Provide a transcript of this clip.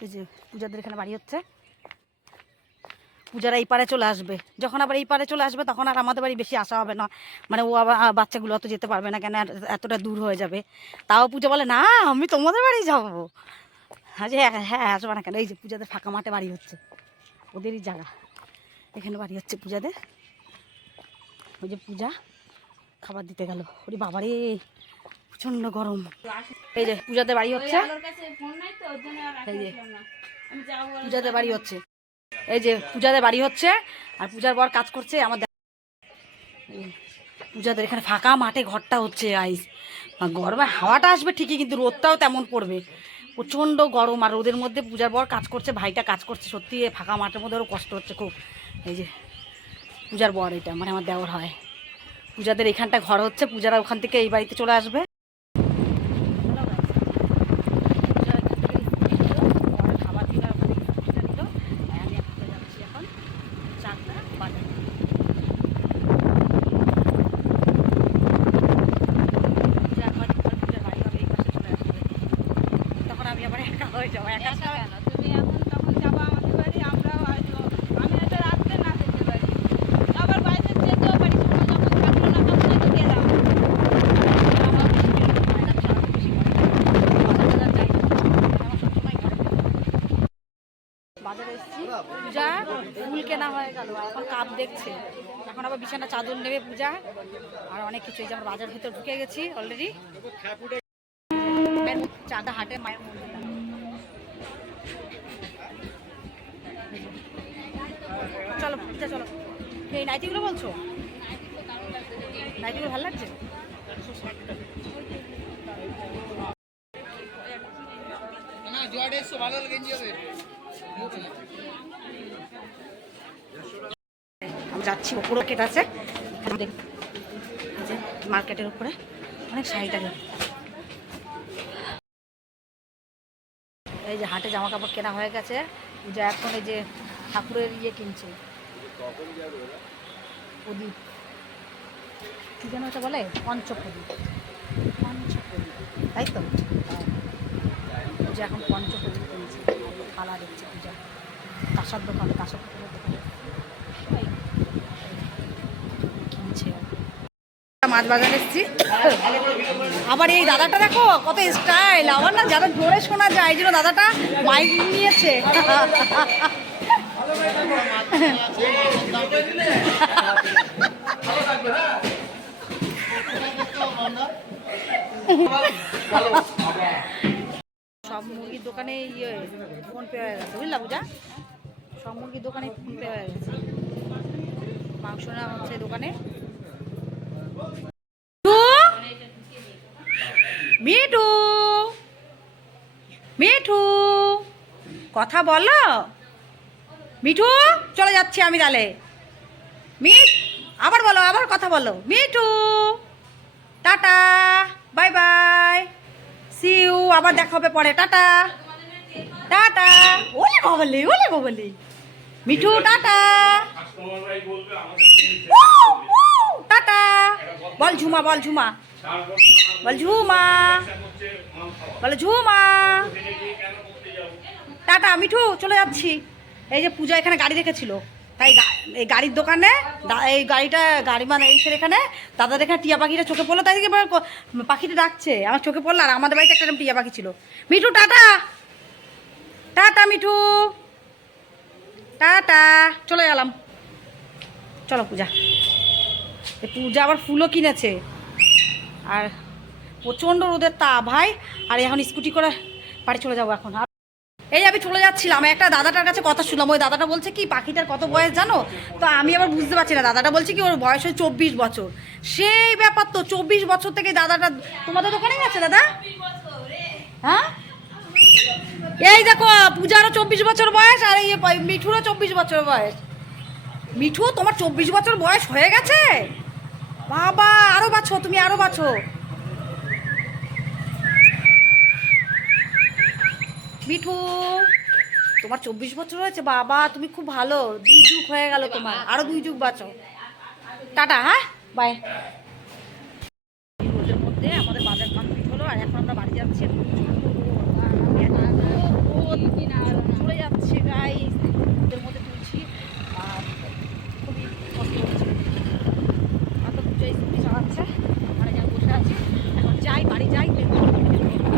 এই যে পূজাদের এখানে বাড়ি হচ্ছে। পূজারা এই পারে চলে আসবে। যখন আবার এই পারে চলে আসবে, তখন আর আমাদের বাড়ি বেশি আসা হবে না। মানে ও আবার বাচ্চাগুলো অত যেতে পারবে না কেন? এতটা দূর হয়ে যাবে। তাও পূজা বলে, না, আমি তোমাদের বাড়ি যাব। হ্যাঁ হ্যাঁ আসবে না কেন? এই যে পূজাদের ফাঁকা মাঠে বাড়ি হচ্ছে। ওদেরই জায়গা। এখানে বাড়ি হচ্ছে পূজাদের। ওই যে পূজা খাবার দিতে গেল। ওরে বাবারে! প্রচণ্ড গরম। এই যে পূজাদের বাড়ি হচ্ছে? আলোর কাছে ফোন নাই তো ওর জন্য আর এই যে। রাখছিলাম না। আমি যাব বলে পূজাদের বাড়ি হচ্ছে। এই যে পূজাদের বাড়ি হচ্ছে আর পূজার বর কাজ করছে আমার দে- পূজাদের এখানে ফাঁকা মাঠে ঘরটা হচ্ছে আইস গরমে হাওয়াটা আসবে ঠিকই কিন্তু রোদটাও তেমন পড়বে। প্রচণ্ড গরম আর রোদের মধ্যে পূজার বর কাজ করছে ভাইটা কাজ করছে সত্যি ফাঁকা মাঠের মধ্যে আরও কষ্ট হচ্ছে খুব। এই যে পূজার বর এটা মানে আমার দেওয়ার হয়। পূজাদের এখানটা ঘর হচ্ছে পূজারা ওখান থেকে এই বাড়িতে চলে আসবে পূজা এখান থেকে স্কুটি নিল, ওর খাবার দিল আর ওখানে স্কুটিটা নিল। আর আমি এখন চলে যাচ্ছি এখন চাকদা বাজারে। পূজা একবার পর পূজার বাড়ি হবে, এই পাশে চলে আসবে। তখন আমি আবার একা হয়ে যাব একা একা কেন তুমি এখন তখন যাব আমাদের বাড়ি আমরাও আসব আমি হয়তো রাত্রে না যেতে পারি আবার বাইরে যেতেও পারি সময় যখন থাকল না তখনই তো গেলাম বাজারে এসেছি পূজা ফুল কেনা হয়ে গেল এখন কাপ দেখছে। এখন আবার বিছানা চাদর নেবে পূজা। আর অনেক কিছু আমরা বাজার ভিতর ঢুকে গেছি অলরেডি চাঁদা হাটে মায়ের চলো, পূজা, চলো। এই নাইটিগুলো বলছো? নাইটিগুলো ভালো লাগছে? আমি যাচ্ছি, ওপরে কেট আছে। মার্কেটের উপরে অনেক শাড়ি টাড়ি। এই যে হাটে জামা কাপড় কেনা হয়ে গেছে। পূজা এখন এই যে ঠাকুরের ইয়ে কিনছে। প্রদীপ। কি যেন ওটা বলে? পঞ্চপ্রদীপ। পঞ্চপ্রদীপ। তাই তো। পূজা এখন পঞ্চপ্রদীপ কিনছে। পালা দিচ্ছে পূজা। কাঁসার দোকান কাঁসার ঠাকুরের দোকানে সবাই কিনছে মাছ বাজার এসেছি। আবার এই দাদাটা দেখো, কত স্টাইল আবার না যারা জোরে শোনা যায়, এই জন্য দাদাটা মাইক নিয়েছে। সব মুরগির দোকানে ইয়ে ফোন পে হয়ে গেছে, বুঝলা পূজা? সব মুরগির দোকানে ফোন পে হয়ে গেছে। মাংস না হচ্ছে দোকানে। মিঠু। মিঠু কথা বলো। মিঠু চলে যাচ্ছি আমি তাহলে। মিঠ আবার বলো আবার কথা বলো। Mithu tata bye bye. See you আবার দেখা হবে পরে টাটা। টাটা। ওলে বাবলি ওলে বাবলি। মিঠু টাটা। টাটা। বল ঝুমা বল ঝুমা। বল ঝুমা বলে ঝুমা টাটা, মিঠু, চলে যাচ্ছি। এই যে পূজা এখানে গাড়ি রেখেছিল। তাই এই গাড়ির দোকানে এই গাড়িটা, গাড়ি মানে এইসের এখানে দাদার এখানে টিয়া পাখিটা চোখে পড়ল, তাই থেকে পাখিটা ডাকছে। আমার চোখে পড়ল, আর আমাদের বাড়িতে একটা টিয়া পাখি ছিল। Mithu, tata! Tata, Mithu! Tata! চলে গেলাম। চলো পূজা। পূজা আবার ফুলও কিনেছে। আর প্রচণ্ড রোদের তা, ভাই। আর এখন স্কুটি করে বাড়ি চলে যাব এখন। এই আমি চলে যাচ্ছিলাম। একটা দাদাটার কাছে কথা শুনলাম। ওই দাদাটা বলছে কি, পাখিটার কত বয়স জানো? তো আমি আবার বুঝতে পারছি না। দাদাটা বলছে কি, ওর বয়স হয় চব্বিশ বছর। সেই ব্যাপার তো, চব্বিশ বছর থেকে দাদাটা তোমাদের দোকানে গেছে দাদা? হ্যাঁ? এই দেখো, পূজারও চব্বিশ বছর বয়স আর এই মিঠুরও চব্বিশ বছর বয়স। মিঠু তোমার চব্বিশ বছর বয়স হয়ে গেছে? বাবা, আরও বাছো তুমি আরও বাছো মিঠু, তোমার চব্বিশ বছর হয়েছে, বাবা, তুমি খুব ভালো। দুই যুগ হয়ে গেল তোমার, আরও দুই যুগ বাঁচো। টাটা হ্যাঁ? বাই আমাদের